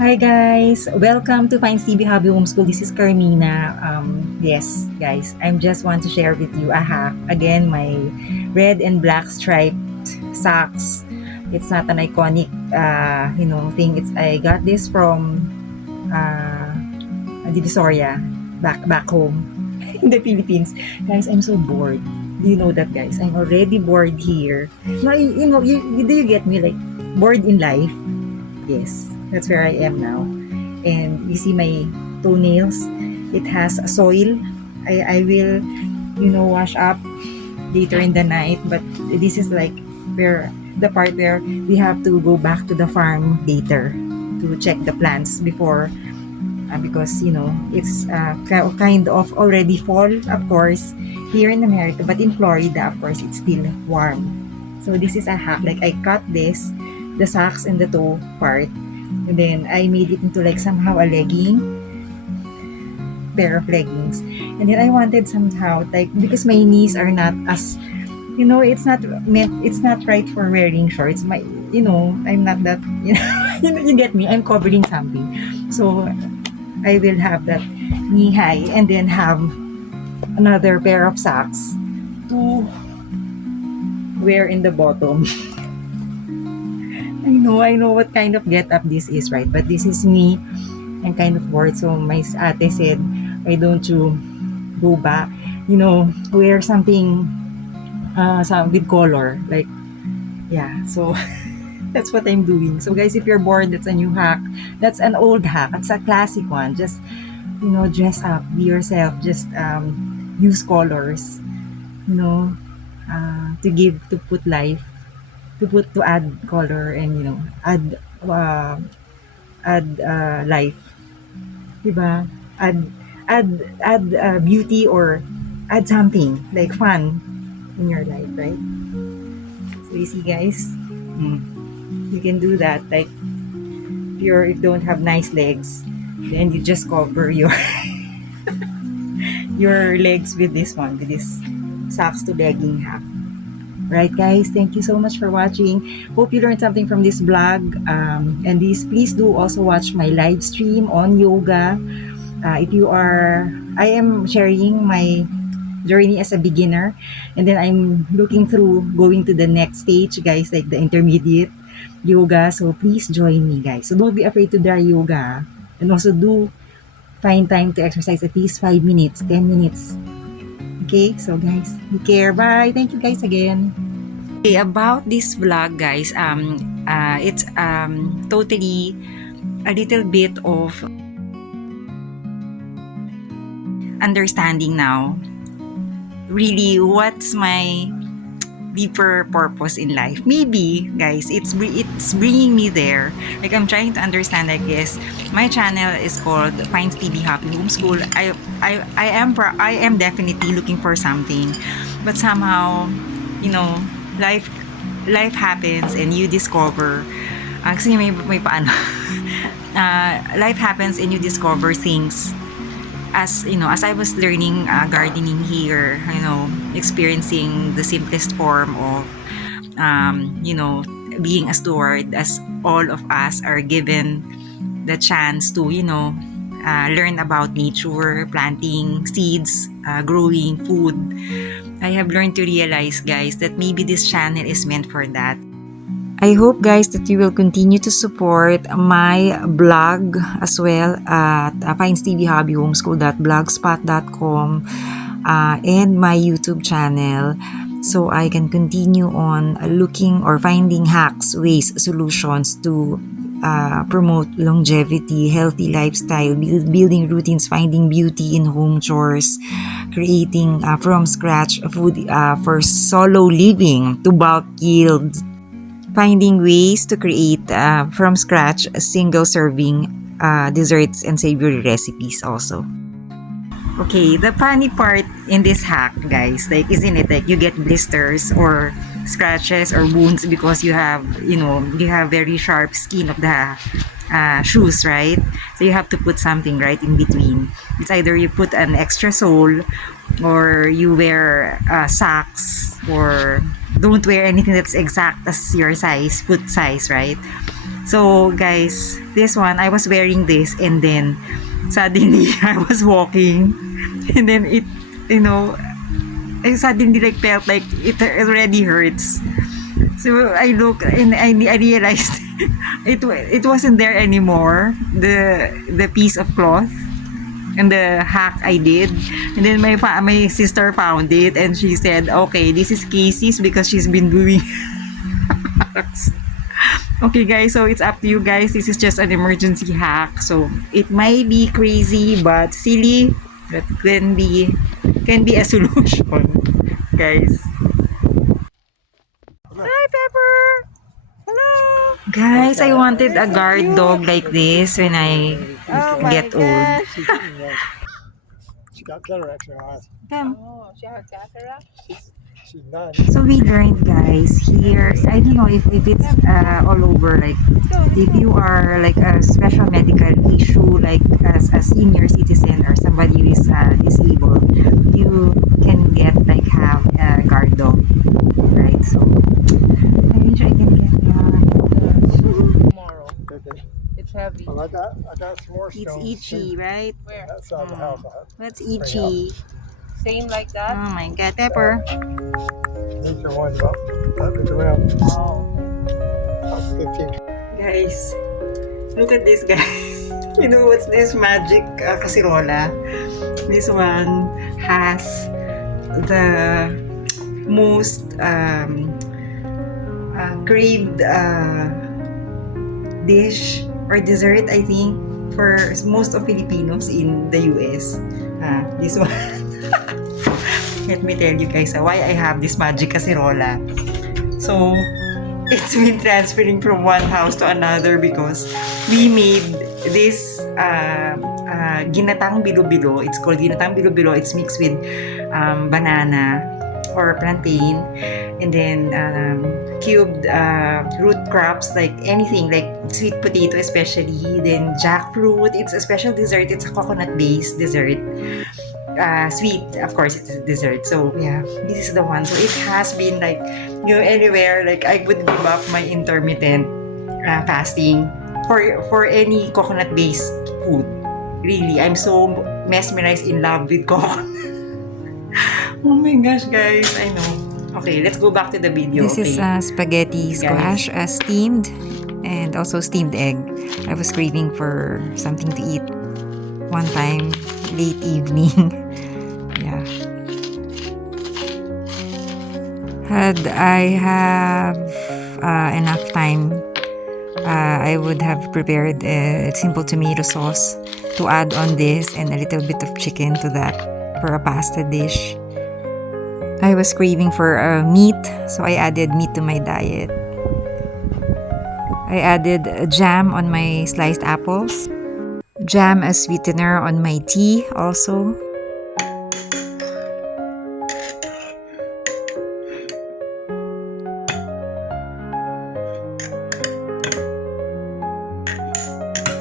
Hi guys! Welcome to Fine CB Hobby Homeschool. This is Carmina. Yes, guys, I just want to share with you a hack. Again, my red and black striped socks. It's not an iconic, thing. I got this from uh, Divisoria, back home in the Philippines. Guys, I'm so bored. Do you know that, guys? I'm already bored here. No, do you get me? Like bored in life. Yes, that's where I am now. And you see my toenails, it has a soil. I will, wash up later in the night. But this is like where the part where we have to go back to the farm later to check the plants before because it's kind of already fall, of course, here in America, but in Florida, of course, it's still warm. So this is a hack. Like I cut the socks and the toe part, and then I made it into like somehow a pair of leggings. And then I wanted somehow like because my knees are not as it's not right for wearing shorts. I'm not that you get me. I'm covering something, so I will have that knee high and then have another pair of socks to wear in the bottom. I know what kind of get up this is, right? But this is me. I'm kind of bored. So my ate said, why don't you go back, wear something with color. Like, yeah. So that's what I'm doing. So guys, if you're bored, that's a new hack. That's an old hack. It's a classic one. Just, dress up, be yourself. Just use colors, you know, to put life, to add color and, uh, add life, diba? Add, add beauty or add something like fun in your life, right? So you see, guys, you can do that. Like if you don't have nice legs, then you just cover your legs with this one, with this socks to legging hack. Right, guys? Thank you so much for watching. Hope you learned something from this vlog. And please do also watch my live stream on yoga. If you are, I am sharing my journey as a beginner, and then I'm looking through going to the next stage, guys, like the intermediate yoga. So please join me, guys. So don't be afraid to try yoga, and also do find time to exercise at least 5 minutes, 10 minutes. Okay, so guys, take care. Bye. Thank you, guys, again. Okay, about this vlog, guys, it's totally a little bit of understanding now. Really, what's my deeper purpose in life? Maybe, guys, it's bringing me there. Like I'm trying to understand. I guess my channel is called Finds TV Happy Homeschool. I am definitely looking for something, but somehow, you know, life life happens and you discover. Actually, may paano. Life happens and you discover things as I was learning gardening here, experiencing the simplest form of, being a steward, as all of us are given the chance to, learn about nature, planting seeds, growing food. I have learned to realize, guys, that maybe this channel is meant for that. I hope, guys, that you will continue to support my blog as well at findstvhobbyhomeschool.blogspot.com and my YouTube channel, so I can continue on looking or finding hacks, ways, solutions to promote longevity, healthy lifestyle, building routines, finding beauty in home chores, creating from scratch food for solo living to bulk yield, finding ways to create from scratch single serving desserts and savory recipes also. Okay, the funny part in this hack, guys, like, isn't it like you get blisters or scratches or wounds because you have very sharp skin of the shoes, right? So you have to put something right in between. It's either you put an extra sole or you wear socks, or don't wear anything that's exact as your size, foot size, right? So guys, this one I was wearing this, and then suddenly I was walking, and then it, you know, I suddenly like felt like it already hurts. So I look and I realized it wasn't there anymore. The piece of cloth and the hack I did. And then my sister found it, and she said, "Okay, this is Casey's because she's been doing hacks." Okay guys, so it's up to you guys. This is just an emergency hack. So it might be crazy but silly, but can be a solution, guys. Hi Pepper. Hello. Guys, I wanted a guard dog like this when I get old. She got cataracts in her eyes. Come. Oh, she has cataract? She's 9. So we learned, guys, here, I don't know if it's all over, like if you are like a special medical issue, like as a senior citizen or somebody who is disabled, you can get like have a guard dog, right? So I wish I can get that. Tomorrow. Okay. It's heavy. Well, I got some more It's stones. itchy, right? Where? Outside the house. What's itchy? Same like Oh that? my god, Pepper. These are ones about around Oh. 15. Guys, look at this, guys. You know what's this magic cacerola? This one has the most craved dish or dessert, I think, for most of Filipinos in the US. This one. Let me tell you guys why I have this magic cacerola. So, it's been transferring from one house to another because we made this ginatang bilo-bilo. It's called ginatang bilo-bilo. It's mixed with banana or plantain, and then cubed root crops, like anything, like sweet potato especially, then jackfruit. It's a special dessert. It's a coconut-based dessert. Sweet, of course, it's a dessert. So yeah, this is the one. So it has been like, anywhere, like I would give up my intermittent fasting for any coconut based food. Really, I'm so mesmerized, in love with coconut. Oh my gosh, guys, I know. Okay, let's go back to the video. This is spaghetti squash, steamed, and also steamed egg. I was craving for something to eat one time, late evening. Yeah. Had I have enough time, I would have prepared a simple tomato sauce to add on this, and a little bit of chicken to that for a pasta dish. I was craving for meat, so I added meat to my diet. I added jam on my sliced apples, jam as sweetener on my tea also.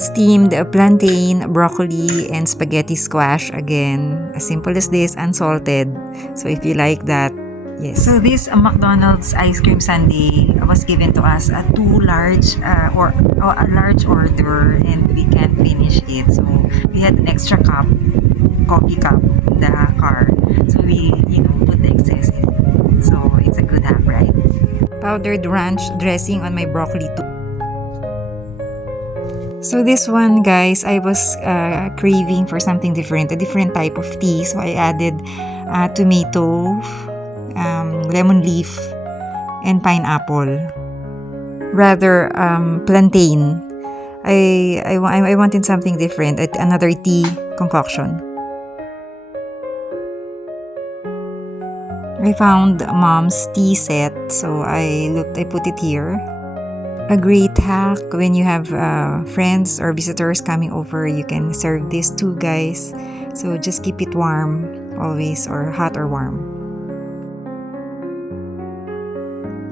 Steamed plantain, broccoli, and spaghetti squash again. As simple as this, unsalted. So if you like that, yes. So this McDonald's ice cream sundae was given to us a large order, and we can't finish it. So we had an extra coffee cup in the car. So we, put the excess in. So it's a good hack, right? Powdered ranch dressing on my broccoli too. So this one, guys, I was craving for something different, a different type of tea. So I added tomato, lemon leaf, and pineapple. Rather, plantain. I wanted something different, another tea concoction. I found mom's tea set, so I put it here. A great hack when you have friends or visitors coming over, you can serve this too, guys. So just keep it warm always, or hot or warm.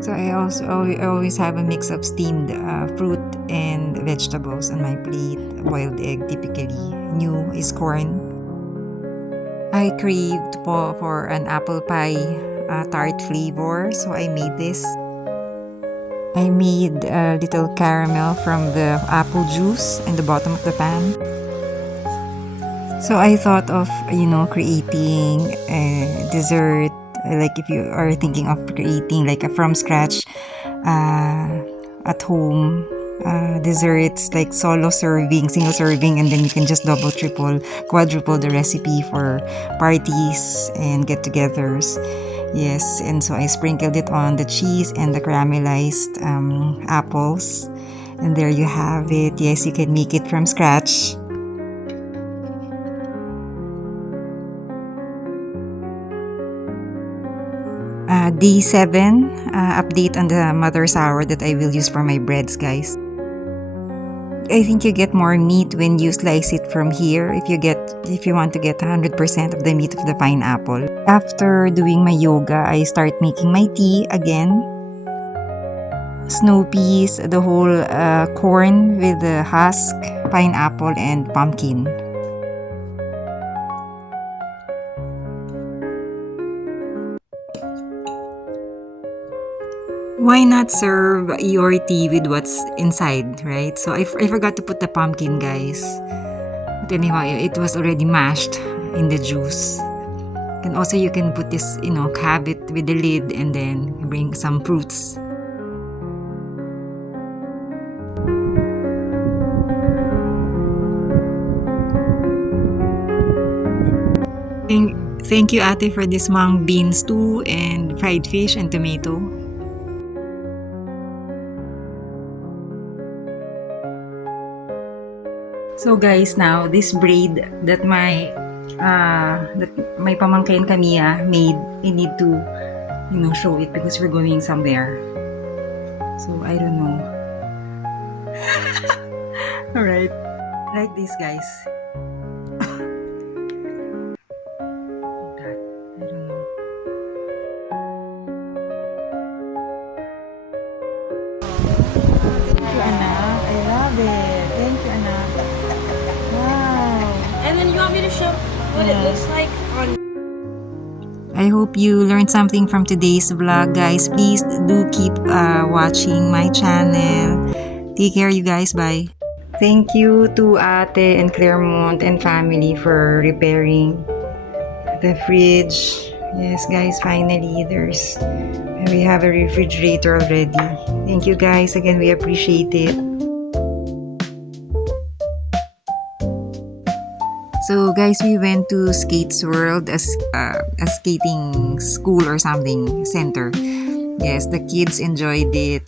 So I always have a mix of steamed fruit and vegetables on my plate. Boiled egg typically. New is corn. I craved for an apple pie tart flavor, so I made this. I made a little caramel from the apple juice in the bottom of the pan. So I thought of, creating a dessert. Like if you are thinking of creating like a from scratch at home desserts, like solo serving, single serving, and then you can just double, triple, quadruple the recipe for parties and get-togethers. Yes, and so I sprinkled it on the cheese and the caramelized apples, and there you have it. Yes, you can make it from scratch. Day 7 update on the mother sour that I will use for my breads, guys. I think you get more meat when you slice it from here if you want to get 100% of the meat of the pineapple. After doing my yoga, I start making my tea again. Snow peas, the whole corn with the husk, pineapple, and pumpkin. Why not serve your tea with what's inside, right? So I forgot to put the pumpkin, guys. But anyway, it was already mashed in the juice. And also you can put this, cap it with the lid and then bring some fruits. Thank you, Ate, for this mung bean stew and fried fish and tomato. So guys, now this braid that my pamangkin Camilla made, I need to show it because we're going somewhere. So I don't know. All right, like this, guys. Like that. I don't know. Thank you, Anak. I love it. Thank you, Anak. Wow. And then you want me to show what it looks like on. I hope you learned something from today's vlog, guys. Please do keep watching my channel. Take care, you guys. Bye. Thank you to Ate and Claremont and family for repairing the fridge. Yes, guys, finally we have a refrigerator already. Thank you, guys. Again, we appreciate it. So guys, we went to Skates World, as a skating school or something center. Yes, the kids enjoyed it.